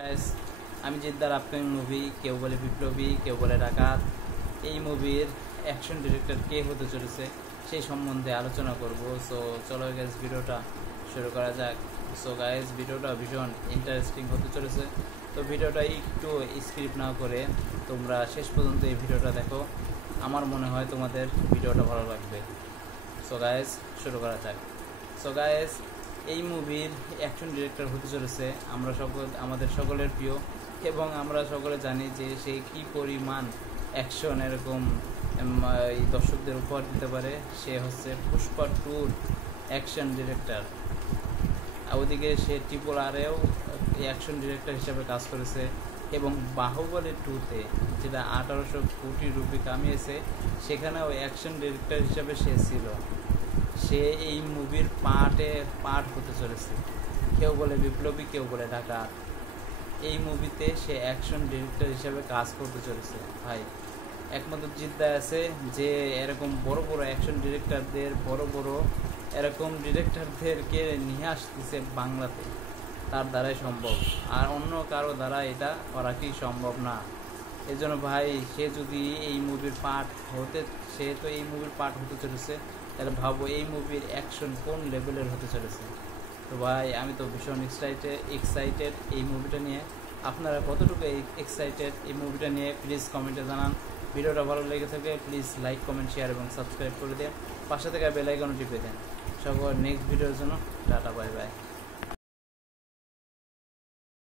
Guys, আমি জিদ্দার upcoming movie কেউ বলে বিপ্লবী, কেউ বলে ডাকাত, এই মুভির অ্যাকশন ডিরেক্টর কে হতে চলেছে সেই সম্বন্ধে আলোচনা করব। সো চলো গাইস, ভিডিওটা শুরু করা যাক। সো গাইস, ভিডিওটা ভীষণ ইন্টারেস্টিং হতে চলেছে। তো ভিডিওটা একটু স্ক্রিপ্ট না করে তোমরা শেষ পর্যন্ত এই ভিডিওটা দেখো, আমার মনে হয় তোমাদের ভিডিওটা ভালো লাগবে। সো গাইস, শুরু করা যাক। সো গাইস, এই মুভির অ্যাকশন ডিরেক্টর হতে চলেছে আমাদের সকলের প্রিয়, এবং আমরা সকলে জানি যে সে কী পরিমাণ অ্যাকশন এরকম এই দর্শকদের উপহার দিতে পারে। সে হচ্ছে পুষ্পা 2 অ্যাকশন ডিরেক্টর। ওদিকে সে RRRেও অ্যাকশন ডিরেক্টর হিসেবে কাজ করেছে, এবং বাহুবলী 2তে যেটা 1800 কোটি রুপি কামিয়েছে, সেখানেও অ্যাকশন ডিরেক্টর হিসেবে সে ছিল। সে এই মুভির পার্ট হতে চলেছে। কেউ বলে বিপ্লবী, কেউ বলে ডাকাত। এই মুভিতে সে অ্যাকশন ডিরেক্টর হিসেবে কাজ করতে চলেছে। ভাই, একমাত্র জিদ্দা আছে যে এরকম বড় বড় অ্যাকশন ডিরেক্টরদের এরকম ডিরেক্টরদেরকে নিয়ে আসতেছে বাংলাতে, তার দ্বারাই সম্ভব। আর অন্য কারো দ্বারা এটা করা কি সম্ভব না। এজন্য ভাই, সে এই মুভির পার্ট হতে চলেছে, তাহলে ভাবো এই মুভির অ্যাকশন কোন লেভেলের হতে চলেছে। তো ভাই, আমি তো ভীষণ এক্সাইটেড এই মুভিটা নিয়ে। আপনারা কতটুকু এক্সাইটেড এই মুভিটা নিয়ে প্লিজ কমেন্টে জানান। ভিডিওটা ভালো লেগে থাকে প্লিজ লাইক, কমেন্ট, শেয়ার এবং সাবস্ক্রাইব করে দেন। পাশে থেকে বেল আইকন টিপে দেন। সকল নেক্সট ভিডিওর জন্য টাটা, বাই বাই।